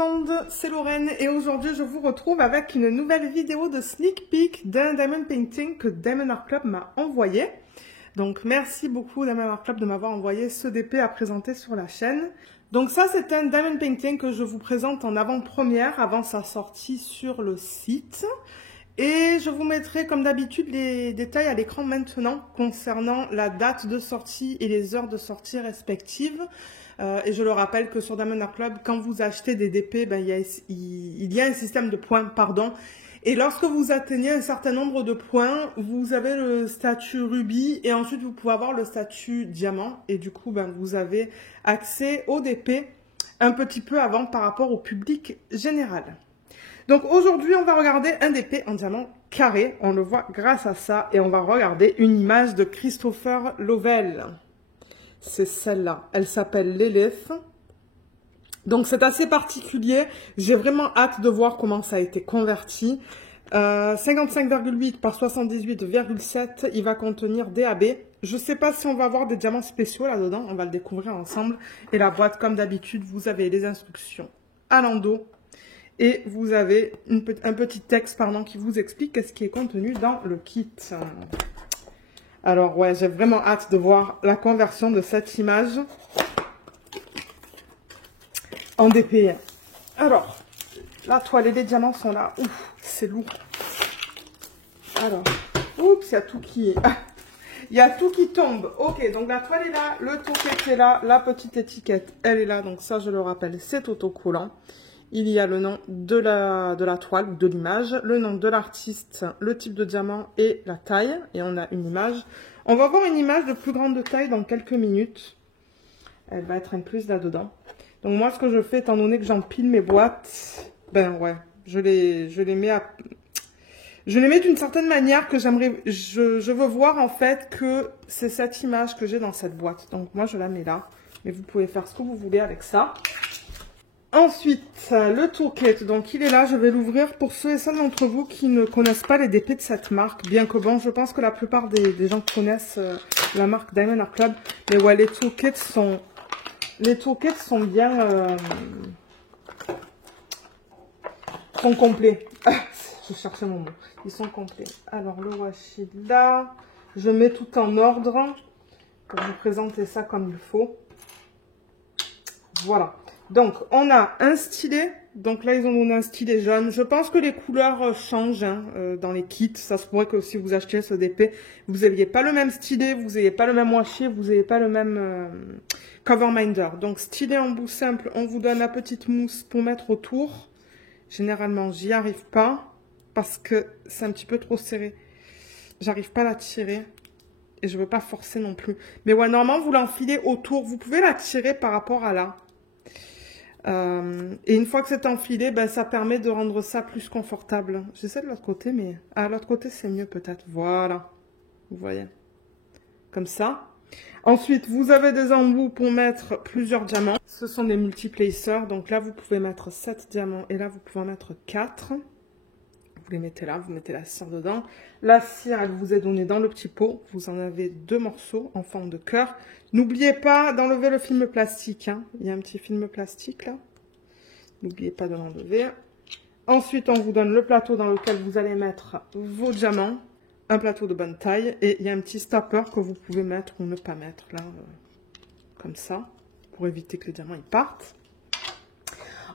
monde, c'est Lorraine et aujourd'hui je vous retrouve avec une nouvelle vidéo de sneak peek d'un diamond painting que Diamond Art Club m'a envoyé. Donc merci beaucoup Diamond Art Club de m'avoir envoyé ce DP à présenter sur la chaîne. Donc ça c'est un diamond painting que je vous présente en avant-première avant sa sortie sur le site. Et je vous mettrai comme d'habitude les détails à l'écran maintenant concernant la date de sortie et les heures de sortie respectives. Et je le rappelle que sur Diamond Art Club, quand vous achetez des DP, ben, il y a un système de points, pardon. Et lorsque vous atteignez un certain nombre de points, vous avez le statut rubis et ensuite vous pouvez avoir le statut diamant. Et du coup, ben, vous avez accès au DP un petit peu avant par rapport au public général. Donc aujourd'hui, on va regarder un DP en diamant carré. On le voit grâce à ça. Et on va regarder une image de Christopher Lovell. C'est celle-là. Elle s'appelle Lilith. Donc c'est assez particulier. J'ai vraiment hâte de voir comment ça a été converti. 55,8 par 78,7. Il va contenir DAB. Je ne sais pas si on va avoir des diamants spéciaux là-dedans. On va le découvrir ensemble. Et la boîte, comme d'habitude, vous avez les instructions à l'endos. Et vous avez un petit texte qui vous explique ce qui est contenu dans le kit. Alors ouais, j'ai vraiment hâte de voir la conversion de cette image en DP. Alors, la toile et les diamants sont là. Ouf, c'est lourd. Alors, oups, il y a tout qui est... Il y a tout qui tombe. Ok, donc la toile est là, le toquet est là, la petite étiquette, elle est là. Donc ça, je le rappelle, c'est autocollant. Il y a le nom de la toile ou de l'image, le nom de l'artiste, le type de diamant et la taille. Et on a une image. On va voir une image de plus grande taille dans quelques minutes. Elle va être incluse là-dedans. Donc moi, ce que je fais, étant donné que j'empile mes boîtes, ben ouais, je les mets à... Je les mets d'une certaine manière que j'aimerais... Je veux voir en fait que c'est cette image que j'ai dans cette boîte. Donc moi, je la mets là. Mais vous pouvez faire ce que vous voulez avec ça. Ensuite, le toolkit, donc il est là, je vais l'ouvrir pour ceux et celles d'entre vous qui ne connaissent pas les DP de cette marque, bien que bon, je pense que la plupart des gens connaissent la marque Diamond Art Club, mais ouais, les toolkits sont bien, sont complets, je cherchais mon mot, ils sont complets. Alors le washi là, je mets tout en ordre pour vous présenter ça comme il faut, voilà. Donc, on a un stylet. Donc là, ils ont donné un stylet jaune. Je pense que les couleurs changent dans les kits. Ça se pourrait que si vous achetiez ce DP, vous n'ayez pas le même stylet, vous n'ayez pas le même washi, vous n'ayez pas le même cover minder. Donc, stylet en bout simple, on vous donne la petite mousse pour mettre autour. Généralement, j'y arrive pas parce que c'est un petit peu trop serré. J'arrive pas à la tirer. Et je veux pas forcer non plus. Mais ouais, normalement, vous l'enfilez autour. Vous pouvez la tirer par rapport à là. Et une fois que c'est enfilé, ben, ça permet de rendre ça plus confortable. J'essaie de l'autre côté, mais à l'autre côté, c'est mieux peut-être. Voilà. Vous voyez. Comme ça. Ensuite, vous avez des embouts pour mettre plusieurs diamants. Ce sont des multiplacers. Donc là, vous pouvez mettre 7 diamants. Et là, vous pouvez en mettre 4. Vous les mettez là, vous mettez la cire dedans. La cire, elle vous est donnée dans le petit pot. Vous en avez 2 morceaux en forme de cœur. N'oubliez pas d'enlever le film plastique. Hein. Il y a un petit film plastique là. N'oubliez pas de l'enlever. Ensuite, on vous donne le plateau dans lequel vous allez mettre vos diamants. Un plateau de bonne taille. Et il y a un petit stopper que vous pouvez mettre ou ne pas mettre là. Comme ça. Pour éviter que les diamants ils partent.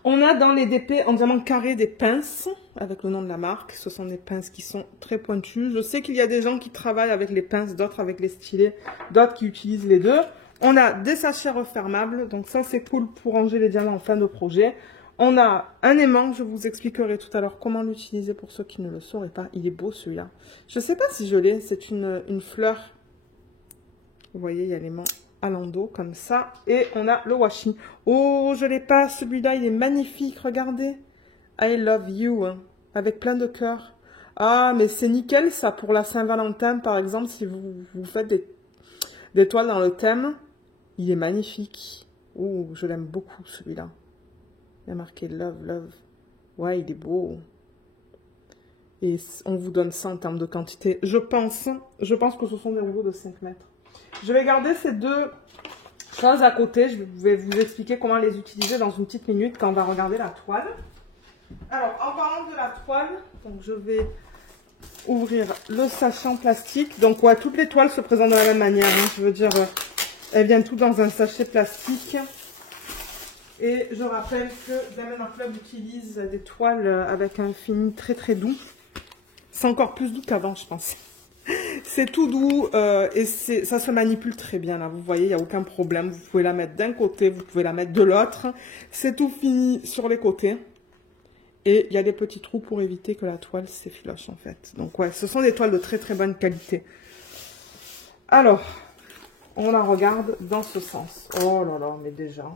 On a dans les DP en diamant carré des pinces avec le nom de la marque. Ce sont des pinces qui sont très pointues. Je sais qu'il y a des gens qui travaillent avec les pinces, d'autres avec les stylets, d'autres qui utilisent les deux. On a des sachets refermables. Donc ça, c'est cool pour ranger les diamants en fin de projet. On a un aimant. Je vous expliquerai tout à l'heure comment l'utiliser pour ceux qui ne le sauraient pas. Il est beau celui-là. Je ne sais pas si je l'ai. C'est une fleur. Vous voyez, il y a l'aimant à l'endos comme ça. Et on a le washi. Oh, je l'ai pas. Celui-là, il est magnifique. Regardez. I love you. Hein, avec plein de cœurs. Ah, mais c'est nickel ça pour la Saint-Valentin, par exemple, si vous faites des toiles dans le thème. Il est magnifique. Oh, je l'aime beaucoup celui-là. Il y a marqué love, love. Ouais, il est beau. Et on vous donne ça en termes de quantité. Je pense que ce sont des rouleaux de 5 mètres. Je vais garder ces deux choses à côté. Je vais vous expliquer comment les utiliser dans une petite minute quand on va regarder la toile. Alors, en parlant de la toile, donc je vais ouvrir le sachet en plastique. Donc, ouais, toutes les toiles se présentent de la même manière. Hein. Je veux dire, elles viennent toutes dans un sachet plastique. Et je rappelle que Diamond Club utilise des toiles avec un fini très très doux. C'est encore plus doux qu'avant, je pense. C'est tout doux et ça se manipule très bien là. Vous voyez, il n'y a aucun problème. Vous pouvez la mettre d'un côté, vous pouvez la mettre de l'autre. C'est tout fini sur les côtés. Et il y a des petits trous pour éviter que la toile s'effiloche en fait. Donc ouais, ce sont des toiles de très très bonne qualité. Alors, on la regarde dans ce sens. Oh là là, mais déjà...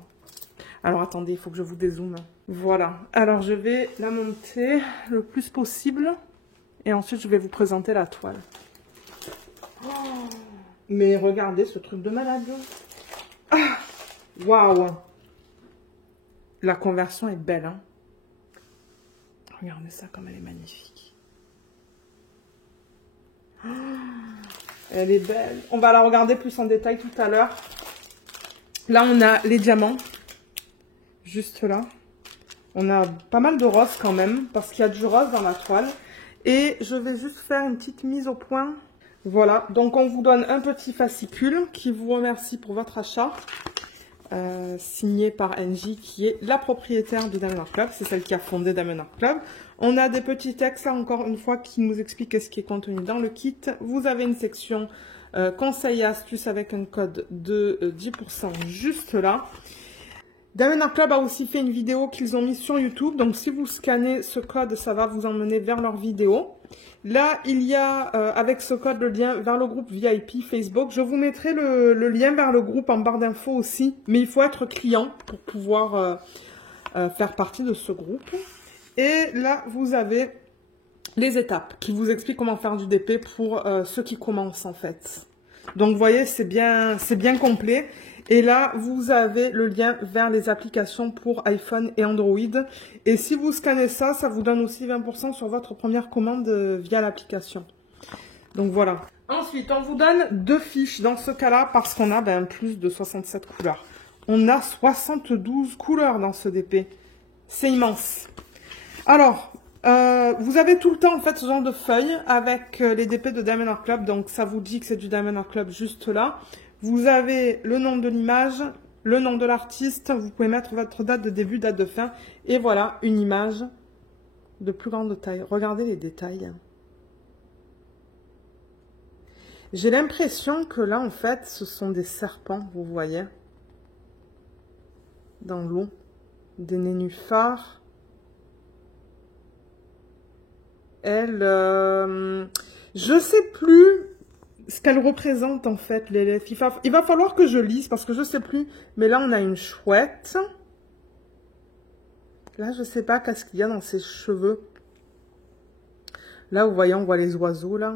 Alors attendez, il faut que je vous dézoome. Voilà. Alors je vais la monter le plus possible. Et ensuite je vais vous présenter la toile. Oh, mais regardez ce truc de malade. Ah, waouh. La conversion est belle. Hein. Regardez ça comme elle est magnifique. Oh, elle est belle. On va la regarder plus en détail tout à l'heure. Là on a les diamants. Juste là. On a pas mal de rose quand même, parce qu'il y a du rose dans la toile. Et je vais juste faire une petite mise au point. Voilà, donc on vous donne un petit fascicule qui vous remercie pour votre achat. Signé par Angie, qui est la propriétaire de Diamond Art Club. C'est celle qui a fondé Diamond Art Club. On a des petits textes, là encore une fois, qui nous expliquent ce qui est contenu dans le kit. Vous avez une section conseils et astuces avec un code de 10% juste là. Diamond Art Club a aussi fait une vidéo qu'ils ont mise sur YouTube. Donc, si vous scannez ce code, ça va vous emmener vers leur vidéo. Là, il y a, avec ce code, le lien vers le groupe VIP Facebook. Je vous mettrai le lien vers le groupe en barre d'infos aussi. Mais il faut être client pour pouvoir faire partie de ce groupe. Et là, vous avez les étapes qui vous expliquent comment faire du DP pour ceux qui commencent, en fait. Donc, vous voyez, c'est bien complet. Et là, vous avez le lien vers les applications pour iPhone et Android. Et si vous scannez ça, ça vous donne aussi 20% sur votre première commande via l'application. Donc voilà. Ensuite, on vous donne 2 fiches dans ce cas-là parce qu'on a plus de 67 couleurs. On a 72 couleurs dans ce DP. C'est immense. Alors, vous avez tout le temps en fait ce genre de feuilles avec les DP de Diamond Art Club. Donc ça vous dit que c'est du Diamond Art Club juste là. Vous avez le nom de l'image, le nom de l'artiste, vous pouvez mettre votre date de début, date de fin, et voilà, une image de plus grande taille. Regardez les détails. J'ai l'impression que là, en fait, ce sont des serpents, vous voyez, dans l'eau, des nénuphars. Elle, je sais plus ce qu'elle représente en fait, l'élève. Il va falloir que je lise parce que je sais plus. Mais là, on a une chouette. Là, je sais pas qu'est-ce qu'il y a dans ses cheveux. Là, vous voyez, on voit les oiseaux là.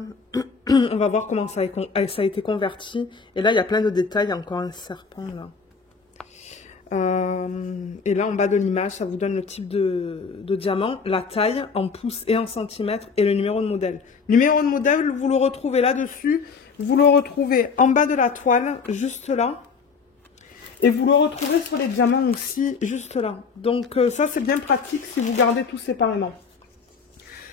On va voir comment ça a été converti. Et là, il y a plein de détails. Il y a encore un serpent là. Et là, en bas de l'image, ça vous donne le type de diamant, la taille en pouces et en centimètres et le numéro de modèle. Numéro de modèle, vous le retrouvez là-dessus. Vous le retrouvez en bas de la toile, juste là. Et vous le retrouvez sur les diamants aussi, juste là. Donc ça, c'est bien pratique si vous gardez tout séparément.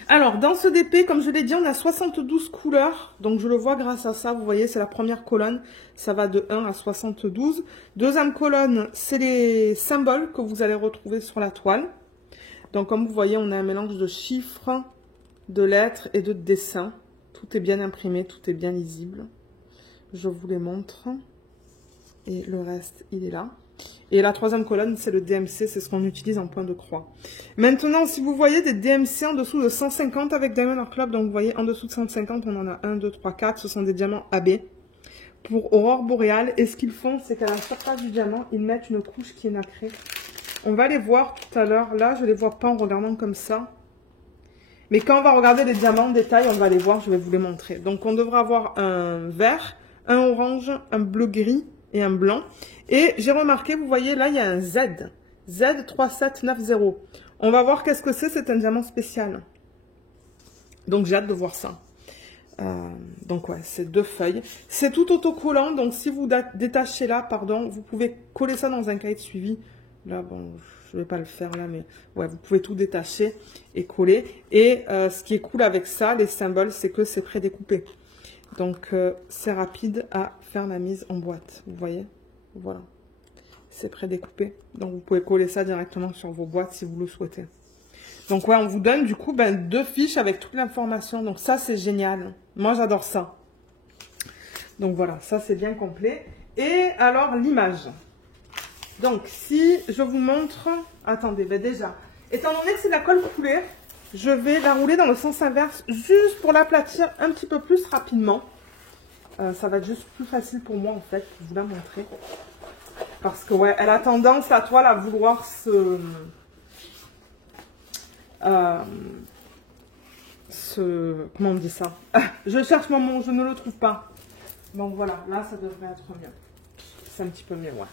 Alors, dans ce DP, comme je l'ai dit, on a 72 couleurs. Donc, je le vois grâce à ça. Vous voyez, c'est la première colonne. Ça va de 1 à 72. Deuxième colonne, c'est les symboles que vous allez retrouver sur la toile. Donc, comme vous voyez, on a un mélange de chiffres, de lettres et de dessins. Tout est bien imprimé, tout est bien lisible. Je vous les montre. Et le reste, il est là. Et la troisième colonne, c'est le DMC, c'est ce qu'on utilise en point de croix. Maintenant, si vous voyez des DMC en dessous de 150 avec Diamond Art Club, donc vous voyez en dessous de 150, on en a 1, 2, 3, 4, ce sont des diamants AB pour Aurore Boréale. Et ce qu'ils font, c'est qu'à la surface du diamant, ils mettent une couche qui est nacrée. On va les voir tout à l'heure. Là, je ne les vois pas en regardant comme ça. Mais quand on va regarder les diamants en détail, on va les voir, je vais vous les montrer. Donc, on devra avoir un vert, un orange, un bleu-gris et un blanc. Et j'ai remarqué, vous voyez, là, il y a un Z. Z3790. On va voir qu'est-ce que c'est un diamant spécial. Donc, j'ai hâte de voir ça. Donc ouais, c'est 2 feuilles. C'est tout autocollant, donc si vous détachez là, pardon, vous pouvez coller ça dans un cahier de suivi. Là, bon, je vais pas le faire là, mais ouais, vous pouvez tout détacher et coller. Et ce qui est cool avec ça, les symboles, c'est que c'est prédécoupé. Donc c'est rapide à faire la mise en boîte. Vous voyez, voilà, c'est prédécoupé. Donc vous pouvez coller ça directement sur vos boîtes si vous le souhaitez. Donc ouais, on vous donne du coup 2 fiches avec toute l'information. Donc ça, c'est génial. Moi, j'adore ça. Donc voilà, ça c'est bien complet. Et alors, l'image. Donc, si je vous montre... Attendez, ben déjà, étant donné que c'est de la colle coulée, je vais la rouler dans le sens inverse, juste pour l'aplatir un petit peu plus rapidement. Ça va être juste plus facile pour moi, en fait, de vous la montrer. Parce que, ouais, elle a tendance, la toile, à vouloir comment on dit ça? Je cherche mon mot, je ne le trouve pas. Bon, voilà, là, ça devrait être mieux. C'est un petit peu mieux, ouais.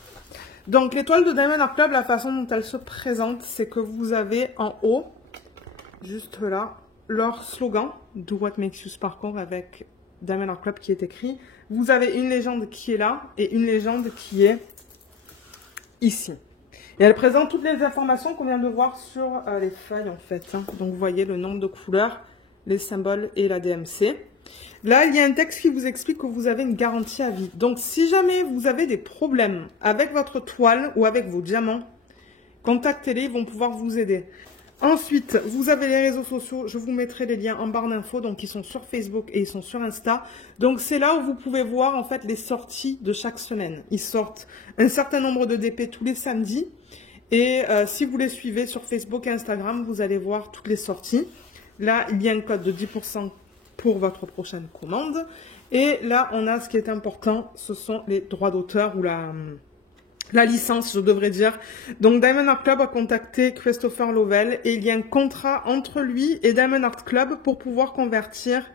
Donc, l'étoile de Diamond Art Club, la façon dont elle se présente, c'est que vous avez en haut, juste là, leur slogan, Do What Makes You Sparkle, avec Diamond Art Club qui est écrit. Vous avez une légende qui est là et une légende qui est ici. Et elle présente toutes les informations qu'on vient de voir sur les feuilles, en fait. Hein. Donc, vous voyez le nombre de couleurs, les symboles et la DMC. Là, il y a un texte qui vous explique que vous avez une garantie à vie. Donc, si jamais vous avez des problèmes avec votre toile ou avec vos diamants, contactez-les, ils vont pouvoir vous aider. Ensuite, vous avez les réseaux sociaux. Je vous mettrai les liens en barre d'infos. Donc, ils sont sur Facebook et ils sont sur Insta. Donc, c'est là où vous pouvez voir, en fait, les sorties de chaque semaine. Ils sortent un certain nombre de DP tous les samedis. Et si vous les suivez sur Facebook et Instagram, vous allez voir toutes les sorties. Là, il y a un code de 10% pour votre prochaine commande. Et là, on a ce qui est important, ce sont les droits d'auteur ou la licence, je devrais dire. Donc, Diamond Art Club a contacté Christopher Lovell et il y a un contrat entre lui et Diamond Art Club pour pouvoir convertir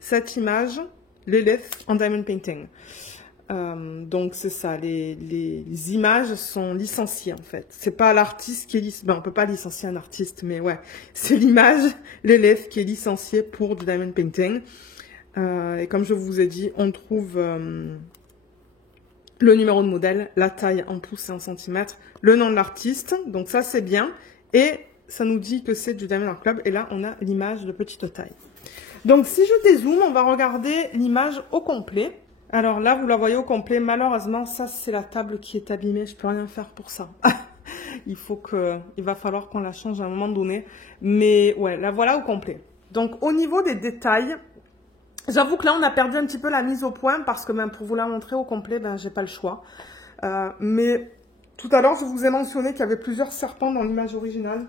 cette image, Lilith, en Diamond Painting. Donc, c'est ça, les images sont licenciées, en fait. C'est pas l'artiste qui est licencié. Ben, on peut pas licencier un artiste, mais ouais. C'est l'image, l'élève qui est licencié pour du Diamond Painting. Et comme je vous ai dit, on trouve le numéro de modèle, la taille en pouces et en centimètres, le nom de l'artiste. Donc, ça, c'est bien. Et ça nous dit que c'est du Diamond Art Club. Et là, on a l'image de petite taille. Donc, si je dézoome, on va regarder l'image au complet. Alors là, vous la voyez au complet. Malheureusement, ça, c'est la table qui est abîmée. Je peux rien faire pour ça. Il va falloir qu'on la change à un moment donné. Mais ouais, la voilà au complet. Donc, au niveau des détails, j'avoue que là, on a perdu un petit peu la mise au point parce que pour vous la montrer au complet, j'ai pas le choix. Mais tout à l'heure, je vous ai mentionné qu'il y avait plusieurs serpents dans l'image originale.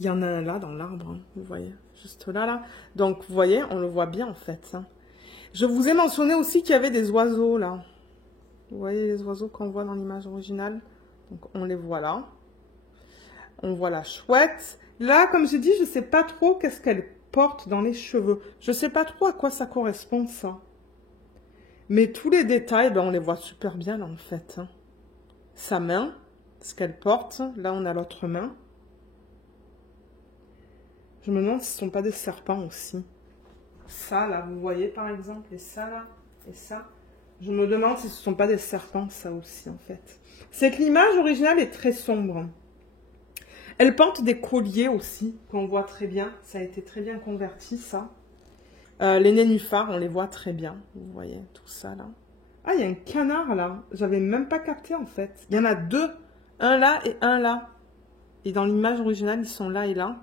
Il y en a un là, dans l'arbre, hein, vous voyez, juste là, là. Donc, vous voyez, on le voit bien, en fait. Hein. Je vous ai mentionné aussi qu'il y avait des oiseaux, là. Vous voyez les oiseaux qu'on voit dans l'image originale? Donc, on les voit là. On voit la chouette. Là, comme j'ai dit, je ne sais pas trop qu'est-ce qu'elle porte dans les cheveux. Je ne sais pas trop à quoi ça correspond, ça. Mais tous les détails, on les voit super bien, là, en fait. Hein. Sa main, ce qu'elle porte. Là, on a l'autre main. Je me demande si ce ne sont pas des serpents aussi. Ça, là, vous voyez, par exemple, et ça, là, et ça. Je me demande si ce ne sont pas des serpents, ça aussi, en fait. C'est que l'image originale est très sombre. Elle porte des colliers aussi, qu'on voit très bien. Ça a été très bien converti, ça. Les nénuphars, on les voit très bien. Vous voyez, tout ça, là. Ah, il y a un canard, là. J'avais même pas capté, en fait. Il y en a 2. Un là et un là. Et dans l'image originale, ils sont là et là.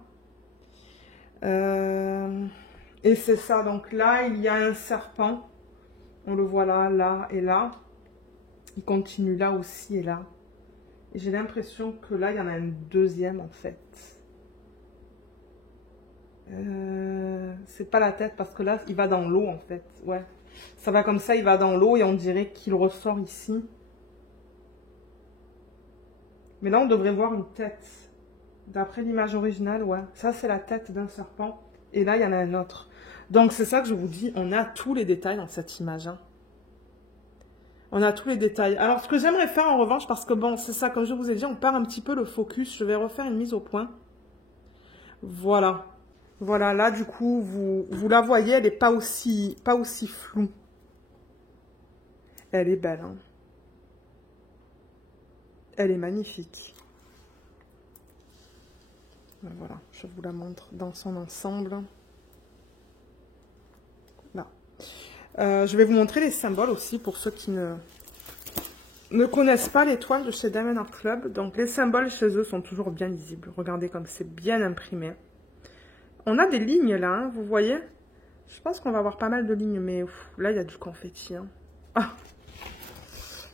Et c'est ça, donc là, il y a un serpent. On le voit là, là et là. Il continue là aussi et là. Et j'ai l'impression que là, il y en a un deuxième, en fait. C'est pas la tête, parce que là, il va dans l'eau, en fait. Ouais. Ça va comme ça, il va dans l'eau et on dirait qu'il ressort ici. Mais là, on devrait voir une tête. D'après l'image originale, ouais. Ça, c'est la tête d'un serpent. Et là, il y en a un autre. Donc, c'est ça que je vous dis. On a tous les détails dans cette image. Hein. On a tous les détails. Alors, ce que j'aimerais faire, en revanche, parce que, bon, c'est ça, comme je vous ai dit, on perd un petit peu le focus. Je vais refaire une mise au point. Voilà. Voilà, là, du coup, vous la voyez, elle n'est pas aussi floue. Elle est belle, hein. Elle est magnifique. Voilà, je vous la montre dans son ensemble. Là. Je vais vous montrer les symboles aussi pour ceux qui ne connaissent pas les toiles de chez Diamond Art Club. Donc, les symboles chez eux sont toujours bien lisibles. Regardez comme c'est bien imprimé. On a des lignes là, hein, vous voyez? Je pense qu'on va avoir pas mal de lignes, mais là, il y a du confetti. Hein. Ah,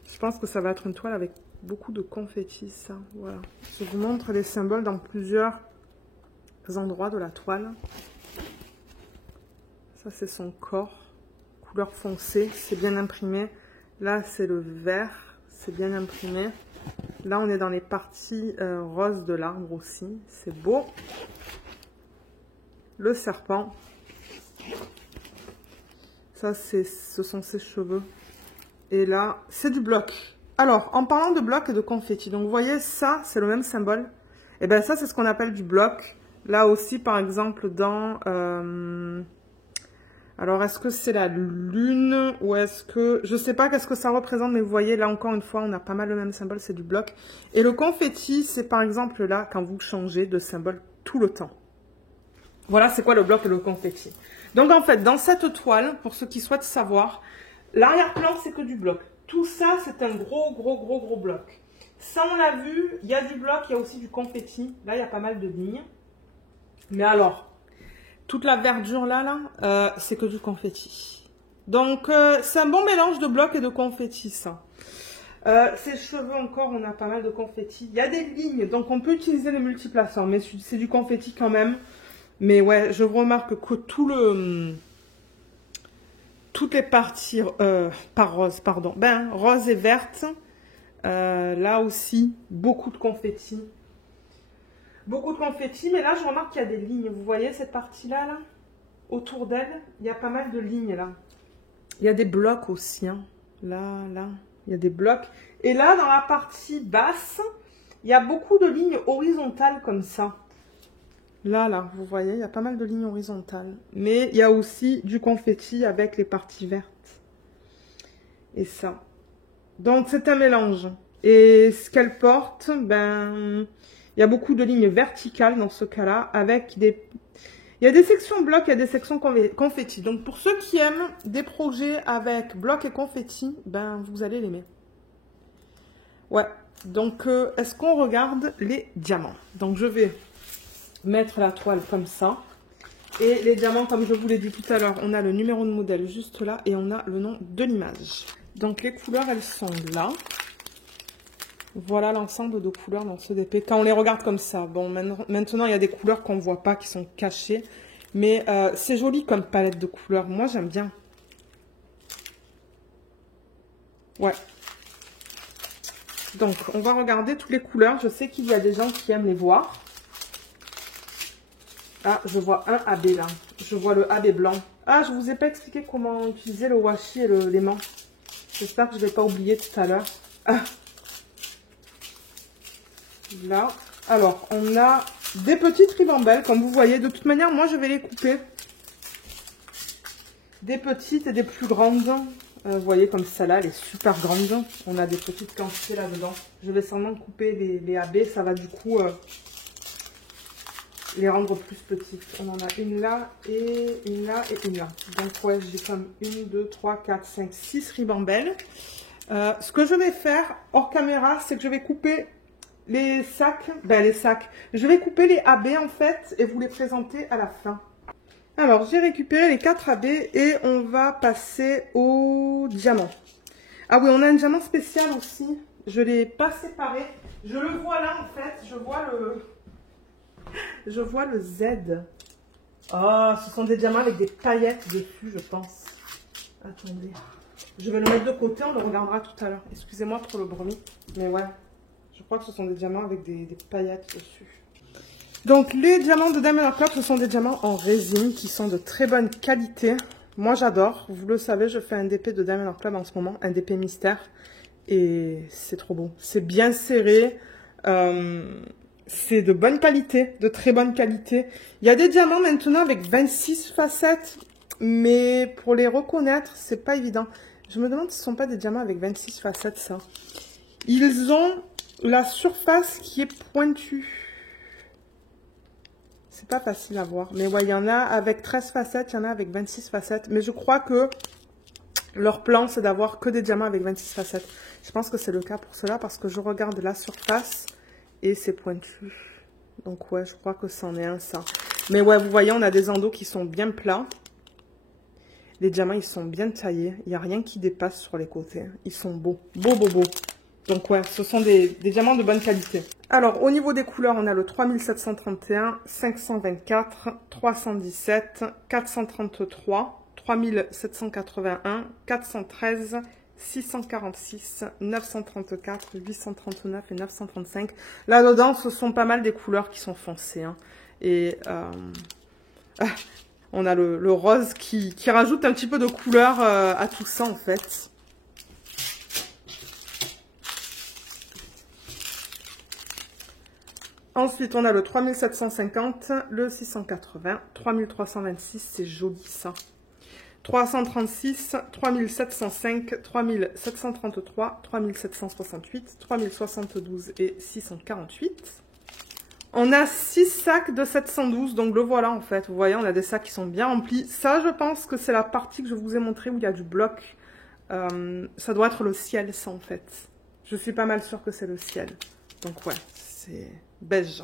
je pense que ça va être une toile avec beaucoup de confetti, ça. Voilà. Je vous montre les symboles dans plusieurs endroits de la toile. Ça, c'est son corps. Couleur foncée, c'est bien imprimé. Là, c'est le vert, c'est bien imprimé. Là, on est dans les parties roses de l'arbre aussi. C'est beau. Le serpent. Ça, ce sont ses cheveux. Et là, c'est du bloc. Alors, en parlant de bloc et de confetti, donc vous voyez, ça, c'est le même symbole. Et bien ça, c'est ce qu'on appelle du bloc. Là aussi, par exemple, dans... alors, est-ce que c'est la lune ou est-ce que... Je sais pas qu'est-ce que ça représente, mais vous voyez, là, encore une fois, on a pas mal le même symbole, c'est du bloc. Et le confetti, c'est par exemple là, quand vous changez de symbole tout le temps. Voilà, c'est quoi le bloc et le confetti. Donc, en fait, dans cette toile, pour ceux qui souhaitent savoir, l'arrière-plan, c'est que du bloc. Tout ça, c'est un gros bloc. Ça, on l'a vu, il y a du bloc, il y a aussi du confetti. Là, il y a pas mal de lignes. Mais alors, toute la verdure là, c'est que du confetti. Donc, c'est un bon mélange de bloc et de confetti, ça. Ses cheveux encore, on a pas mal de confetti. Il y a des lignes, donc on peut utiliser les multiplaçants, mais c'est du confetti quand même. Mais ouais, je remarque que toutes les parties, rose et verte, là aussi, beaucoup de confetti. Beaucoup de confetti, mais là, je remarque qu'il y a des lignes. Vous voyez cette partie-là, là, autour d'elle, il y a pas mal de lignes, là. Il y a des blocs aussi, hein. Là, il y a des blocs. Et là, dans la partie basse, il y a beaucoup de lignes horizontales comme ça. Là, vous voyez, il y a pas mal de lignes horizontales. Mais il y a aussi du confetti avec les parties vertes. Et ça. Donc, c'est un mélange. Et ce qu'elle porte, ben, il y a beaucoup de lignes verticales dans ce cas-là, avec des... Il y a des sections blocs, il y a des sections confetti. Donc, pour ceux qui aiment des projets avec blocs et confetti, ben, vous allez l'aimer. Ouais. Donc, est-ce qu'on regarde les diamants? Donc, je vais mettre la toile comme ça. Et les diamants, comme je vous l'ai dit tout à l'heure, on a le numéro de modèle juste là et on a le nom de l'image. Donc les couleurs, elles sont là. Voilà l'ensemble de couleurs dans ce DP. Quand on les regarde comme ça, bon, maintenant il y a des couleurs qu'on ne voit pas, qui sont cachées. Mais c'est joli comme palette de couleurs. Moi, j'aime bien. Ouais. Donc, on va regarder toutes les couleurs. Je sais qu'il y a des gens qui aiment les voir. Ah, je vois un AB là. Je vois le AB blanc. Ah, je vous ai pas expliqué comment utiliser le washi et l'aimant. J'espère que je ne vais pas oublier tout à l'heure. Ah. Là. Alors, on a des petites ribambelles, comme vous voyez. De toute manière, moi, je vais les couper. Des petites et des plus grandes. Vous voyez, comme celle-là, elle est super grande. On a des petites quantités là-dedans. Je vais sûrement couper les AB. Ça va du coup... les rendre plus petites. On en a une là et une là et une là. Donc ouais, j'ai comme 1, 2, 3, 4, 5, 6 ribambelles. Ce que je vais faire hors caméra, c'est que je vais couper les sacs. Je vais couper les AB en fait et vous les présenter à la fin. Alors, j'ai récupéré les 4 AB et on va passer au diamant. Ah oui, on a un diamant spécial aussi. Je ne l'ai pas séparé. Je le vois là en fait. Je vois le Z. Oh, ce sont des diamants avec des paillettes dessus, je pense. Attendez. Je vais le mettre de côté, on le regardera tout à l'heure. Excusez-moi pour le bruit. Mais ouais, je crois que ce sont des diamants avec des paillettes dessus. Donc, les diamants de Diamond Art Club, ce sont des diamants en résine qui sont de très bonne qualité. Moi, j'adore. Vous le savez, je fais un DP de Diamond Art Club en ce moment, un DP mystère. Et c'est trop beau. C'est bien serré. c'est de bonne qualité, de très bonne qualité. Il y a des diamants maintenant avec 26 facettes, mais pour les reconnaître, c'est pas évident. Je me demande si ce ne sont pas des diamants avec 26 facettes, ça. Ils ont la surface qui est pointue. C'est pas facile à voir. Mais ouais, il y en a avec 13 facettes, il y en a avec 26 facettes. Mais je crois que leur plan, c'est d'avoir que des diamants avec 26 facettes. Je pense que c'est le cas pour cela parce que je regarde la surface et c'est pointu. Donc ouais, je crois que c'en est un, ça. Mais ouais, vous voyez, on a des endos qui sont bien plats. Les diamants, ils sont bien taillés. Il n'y a rien qui dépasse sur les côtés. Ils sont beaux. Beaux, beaux, beaux. Donc ouais, ce sont des diamants de bonne qualité. Alors, au niveau des couleurs, on a le 3731, 524, 317, 433, 3781, 413, 646, 934, 839 et 935. Là-dedans, ce sont pas mal des couleurs qui sont foncées. Hein. Et on a le rose qui rajoute un petit peu de couleur à tout ça, en fait. Ensuite, on a le 3750, le 680, 3326, c'est joli ça. 336, 3705, 3733, 3768, 3072 et 648. On a 6 sacs de 712, donc le voilà en fait. Vous voyez, on a des sacs qui sont bien remplis. Ça, je pense que c'est la partie que je vous ai montrée où il y a du bloc. Ça doit être le ciel, ça en fait. Je suis pas mal sûre que c'est le ciel. Donc ouais, c'est beige.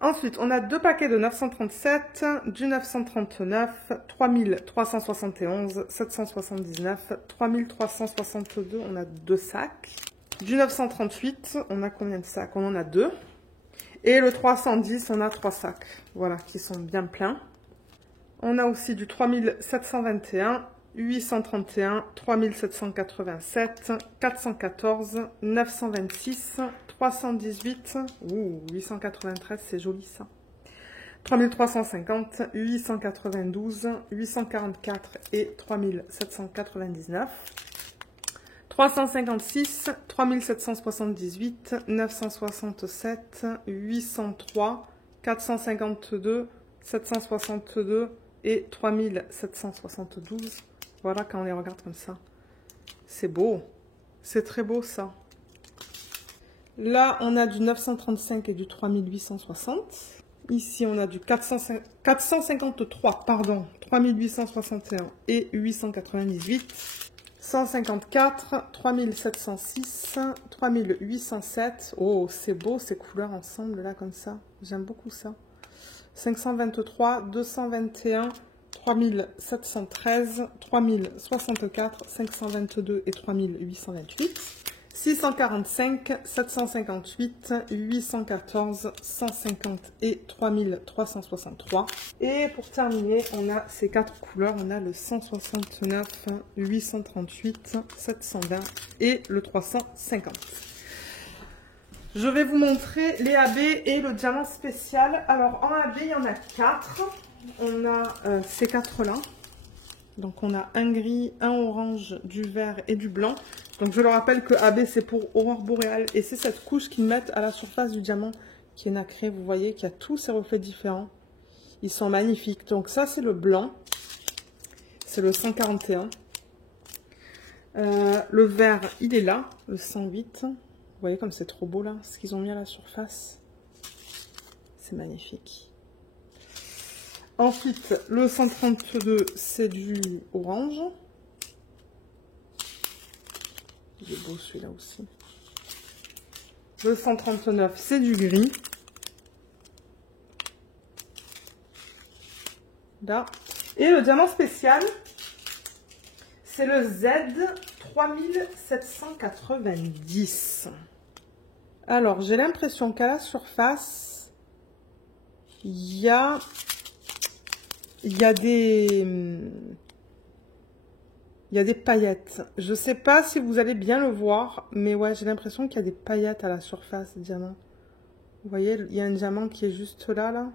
Ensuite, on a 2 paquets de 937, du 939, 3371, 779, 3362, on a 2 sacs. Du 938, on a combien de sacs? On en a 2. Et le 310, on a 3 sacs, voilà, qui sont bien pleins. On a aussi du 3721, 831, 3787, 414, 926, 318, 893, c'est joli ça. 3350, 892, 844 et 3799. 356, 3778, 967, 803, 452, 762 et 3772. Voilà, quand on les regarde comme ça. C'est beau. C'est très beau, ça. Là, on a du 935 et du 3860. Ici, on a du 453, pardon, 3861 et 898. 154, 3706, 3807. Oh, c'est beau ces couleurs ensemble, là, comme ça. J'aime beaucoup ça. 523, 221, 3713, 3064, 522 et 3828. 645, 758, 814, 150 et 3363. Et pour terminer, on a ces 4 couleurs. On a le 169, 838, 720 et le 350. Je vais vous montrer les AB et le diamant spécial. Alors en AB, il y en a 4. On a ces 4-là. Donc on a un gris, un orange, du vert et du blanc. Donc je le rappelle que AB c'est pour aurore boréale et c'est cette couche qu'ils mettent à la surface du diamant qui est nacrée. Vous voyez qu'il y a tous ces reflets différents. Ils sont magnifiques. Donc ça c'est le blanc. C'est le 141. Le vert il est là, le 108. Vous voyez comme c'est trop beau là, ce qu'ils ont mis à la surface. C'est magnifique. Ensuite, le 132, c'est du orange. Il est beau celui-là aussi. Le 139, c'est du gris. Là. Et le diamant spécial, c'est le Z 3790. Alors, j'ai l'impression qu'à la surface, il y a des paillettes. Je sais pas si vous allez bien le voir, mais ouais, j'ai l'impression qu'il y a des paillettes à la surface des diamants. Vous voyez, il y a un diamant qui est juste là.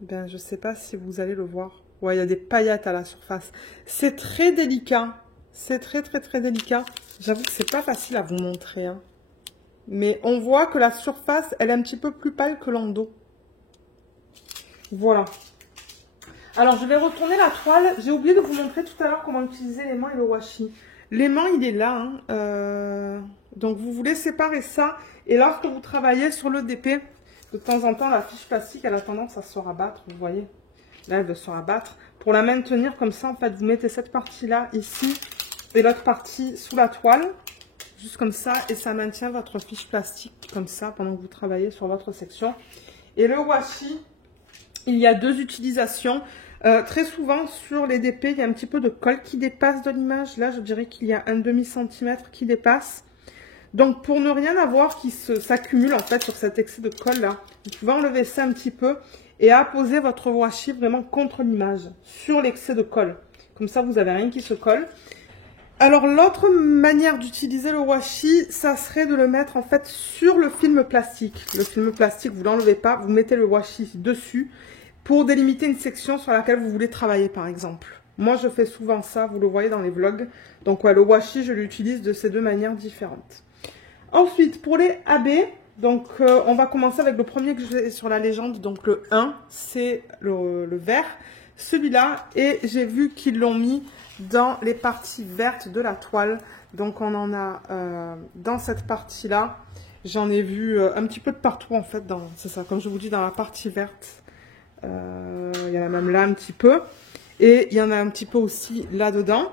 Ben, je sais pas si vous allez le voir. Ouais, il y a des paillettes à la surface. C'est très délicat. C'est très délicat. J'avoue que c'est pas facile à vous montrer, hein. Mais on voit que la surface, elle est un petit peu plus pâle que l'endos. Voilà. Alors, je vais retourner la toile. J'ai oublié de vous montrer tout à l'heure comment utiliser l'aimant et le washi. L'aimant, il est là. Hein. Donc, vous voulez séparer ça. Et lorsque vous travaillez sur le DP, de temps en temps, la fiche plastique, elle a tendance à se rabattre. Vous voyez? Là, elle veut se rabattre. Pour la maintenir comme ça, en fait, vous mettez cette partie-là ici et l'autre partie sous la toile. Juste comme ça. Et ça maintient votre fiche plastique comme ça pendant que vous travaillez sur votre section. Et le washi, il y a deux utilisations. Très souvent, sur les DP, il y a un petit peu de colle qui dépasse de l'image. Là, je dirais qu'il y a un demi-centimètre qui dépasse. Donc, pour ne rien avoir qui s'accumule, en fait, sur cet excès de colle-là, vous pouvez enlever ça un petit peu et apposer votre washi vraiment contre l'image, sur l'excès de colle. Comme ça, vous n'avez rien qui se colle. Alors, l'autre manière d'utiliser le washi, ça serait de le mettre, en fait, sur le film plastique. Le film plastique, vous ne l'enlevez pas, vous mettez le washi dessus pour délimiter une section sur laquelle vous voulez travailler, par exemple. Moi, je fais souvent ça, vous le voyez dans les vlogs. Donc, ouais, le washi, je l'utilise de ces deux manières différentes. Ensuite, pour les AB, donc on va commencer avec le premier que j'ai sur la légende, donc le 1, c'est le vert, celui-là, et j'ai vu qu'ils l'ont mis dans les parties vertes de la toile. Donc on en a dans cette partie-là, j'en ai vu un petit peu de partout en fait, c'est ça, comme je vous dis, dans la partie verte. Il y en a même là un petit peu, et il y en a un petit peu aussi là-dedans.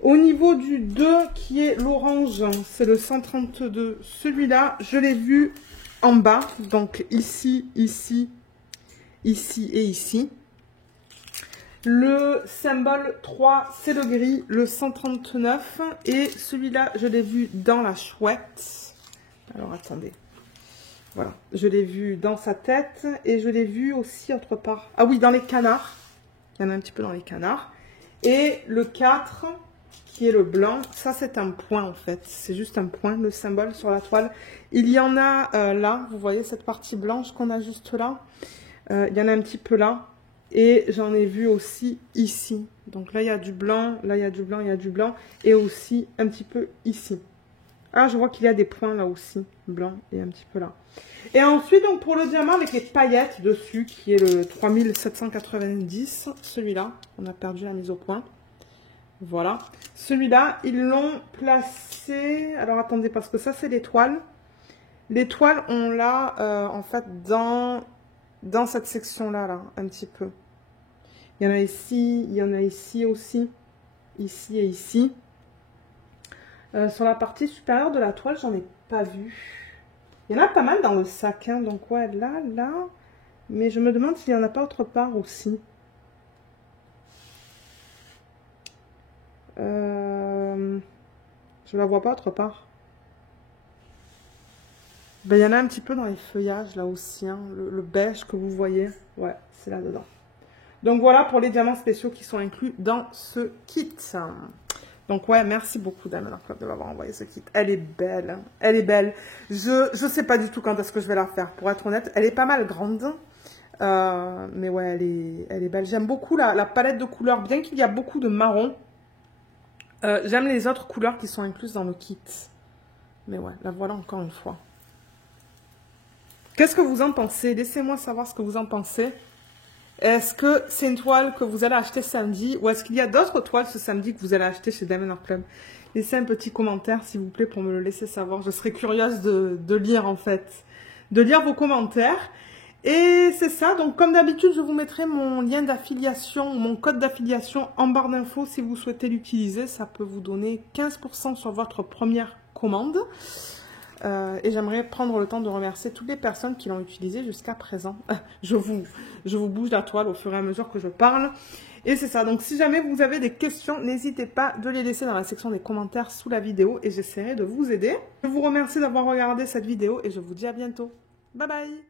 Au niveau du 2, qui est l'orange, c'est le 132. Celui-là, je l'ai vu en bas. Donc ici, ici, ici et ici. Le symbole 3, c'est le gris, le 139. Et celui-là, je l'ai vu dans la chouette. Alors, attendez. Voilà. Je l'ai vu dans sa tête. Et je l'ai vu aussi autre part. Ah oui, dans les canards. Il y en a un petit peu dans les canards. Et le 4... qui est le blanc, ça c'est un point en fait, c'est juste un point, le symbole sur la toile. Il y en a là, vous voyez cette partie blanche qu'on a juste là, il y en a un petit peu là, et j'en ai vu aussi ici. Donc là il y a du blanc, là il y a du blanc, il y a du blanc, et aussi un petit peu ici. Ah, je vois qu'il y a des points là aussi, blanc, et un petit peu là. Et ensuite, donc pour le diamant avec les paillettes dessus, qui est le 3790, celui-là, on a perdu la mise au point. Voilà. Celui-là, ils l'ont placé... Alors, attendez, parce que ça, c'est l'étoile. L'étoile, on l'a, en fait, dans cette section-là, là, un petit peu. Il y en a ici, il y en a ici aussi. Ici et ici. Sur la partie supérieure de la toile, j'en ai pas vu. Il y en a pas mal dans le sac, hein. Donc, ouais, là, là. Mais je me demande s'il n'y en a pas autre part aussi. Je la vois pas autre part. Ben, il y en a un petit peu dans les feuillages là aussi, hein. Le beige que vous voyez, ouais, c'est là dedans. Donc voilà pour les diamants spéciaux qui sont inclus dans ce kit. Donc ouais, merci beaucoup Diamond Club de m'avoir envoyé ce kit. Elle est belle, hein. Elle est belle. Je sais pas du tout quand est-ce que je vais la faire, pour être honnête. Elle est pas mal grande. Mais ouais, elle est belle. J'aime beaucoup la palette de couleurs, bien qu'il y a beaucoup de marron. J'aime les autres couleurs qui sont incluses dans le kit. Mais ouais, la voilà encore une fois. Qu'est-ce que vous en pensez? Laissez-moi savoir ce que vous en pensez. Est-ce que c'est une toile que vous allez acheter samedi? Ou est-ce qu'il y a d'autres toiles ce samedi que vous allez acheter chez Diamond Club? Laissez un petit commentaire s'il vous plaît pour me le laisser savoir. Je serais curieuse de lire en fait. De lire vos commentaires. Et c'est ça, donc comme d'habitude, je vous mettrai mon lien d'affiliation, mon code d'affiliation en barre d'infos si vous souhaitez l'utiliser. Ça peut vous donner 15% sur votre première commande. Et j'aimerais prendre le temps de remercier toutes les personnes qui l'ont utilisé jusqu'à présent. Je vous bouge la toile au fur et à mesure que je parle. Et c'est ça, donc si jamais vous avez des questions, n'hésitez pas de les laisser dans la section des commentaires sous la vidéo et j'essaierai de vous aider. Je vous remercie d'avoir regardé cette vidéo et je vous dis à bientôt. Bye bye!